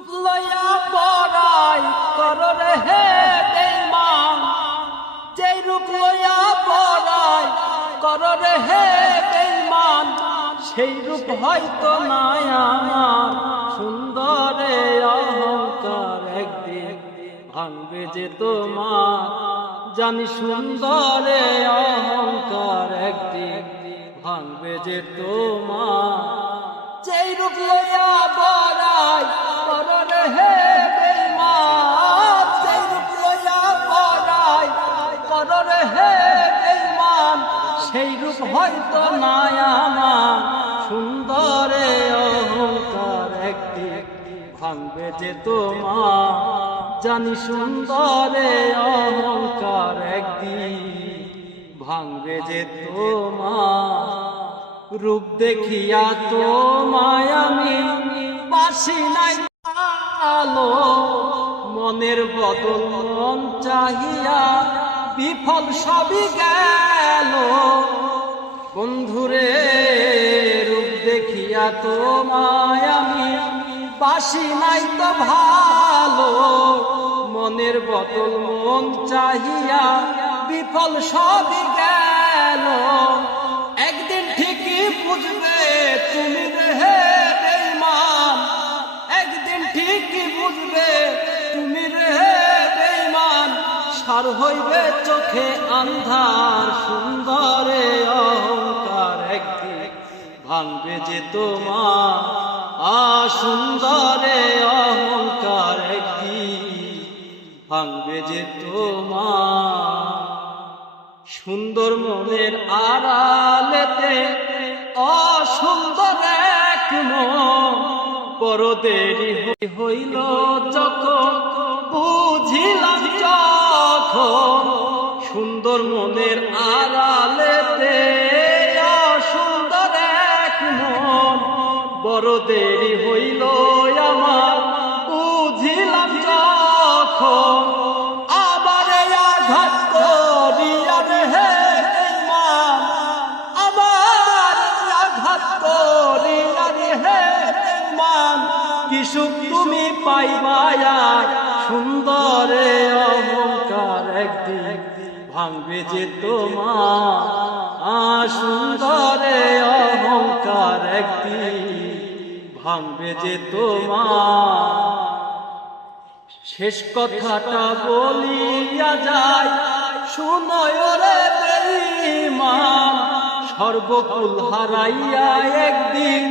রূপ লইয়া বড়াই কর রে হে বেঈমান, যেই রূপ লইয়া বড়াই কর রে হে বেঈমান, সেই রূপ হয়তো নাই আমার। সুন্দরে অহংকার একদিন ভাঙবে যে তোমার, জানি সুন্দরে অহংকার একদিন ভাঙবে যে তোমার। যেই রূপ লইয়া বড়াই কর রে হে বেঈমান, যেই রূপ লইয়া বড়াই কর রে হে বেঈমান, সেই রূপ হয়তো নাই আমার। সুন্দরে অহংকার একদিন ভাঙবে যে তোমার, জানি সুন্দরে অহংকার একদিন ভাঙবে যে তোমার। রূপ দেখিয়া তোমায় আমি বাসি নাই আলো, মনের বদল মন চাহিয়া বিফল সবই গেল। বন্ধুরে রূপ দেখিয়া তোমায় আমি বাসি নাই তো ভালো, মনের বদল মন চাহিয়া বিফল সবই গেল। একদিন ঠিকই বুঝবে তুমি রে বেঈমান, একদিন ঠিকই বুঝবে তুমি রে বেঈমান, সার হইবে চোখে আন্ধার। সুন্দরে অহংকার একদিন ভাঙবে যে তোমার, সুন্দরে অহংকার একদিন ভাঙবে যে তোমার। সুন্দর মনের আড়ালেতে অসুন্দর এক মন, বড় দেরি হইল যখন বুঝিলাম যখন। সুন্দর মনের আড়ালেতে অসুন্দর এক মন, বড় দেরি হইল আমার বুঝিলাম যখন। আবার আঘাত করিয়া রে হে বেঈমান, আবার আঘাত করিয়া রে হে বেঈমান, কি সুখ তুমি পাইবা। সুন্দরে অহংকার একদিন ভাঙবে যে তোমার, সুন্দরে অহংকার একদিন ভাঙবে যে তোমার। শেষ কথাটা বলিয়া যায় শুনয় রে বেঈমান, সর্বকুল হারাইয়া একদিন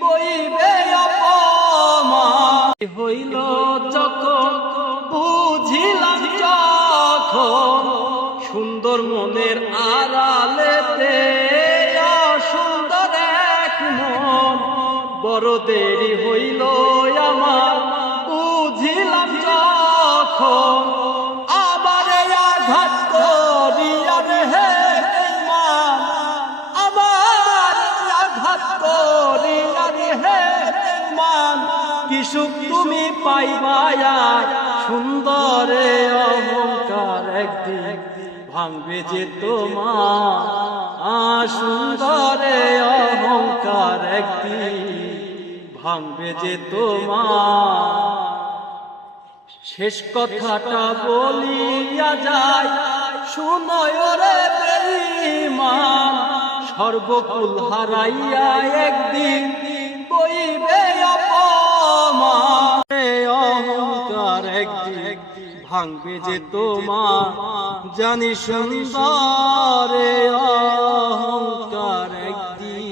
বইবে অপমান। হইল যখন বুঝিলাম যখন, সুন্দর মনের আড়ালেতে অসুন্দর এক মন, বড় দেরি হইল আমার বুঝিলাম যখন। আবার আঘাত করিয়া রে হে বেঈমান, আবার আঘাত করিয়া রে হে বেঈমান, কি সুখ তুমি পাইবা। সুন্দরে অহংকার একদিন ভাঙবে যে তোমার, সুন্দরে অহংকার একদিন ভাঙবে যে তোমার। শেষ কথাটা বলিয়া যায় শুনয় রে বেঈমান, সর্বকুল হারাইয়া একদিন বইবে অপমান। অহংকার একদিন ভাঙবে যে তোমার, জানি সুন্দরে অহংকার একদিন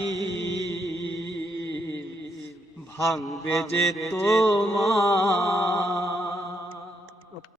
ভাঙবে যে তোমার।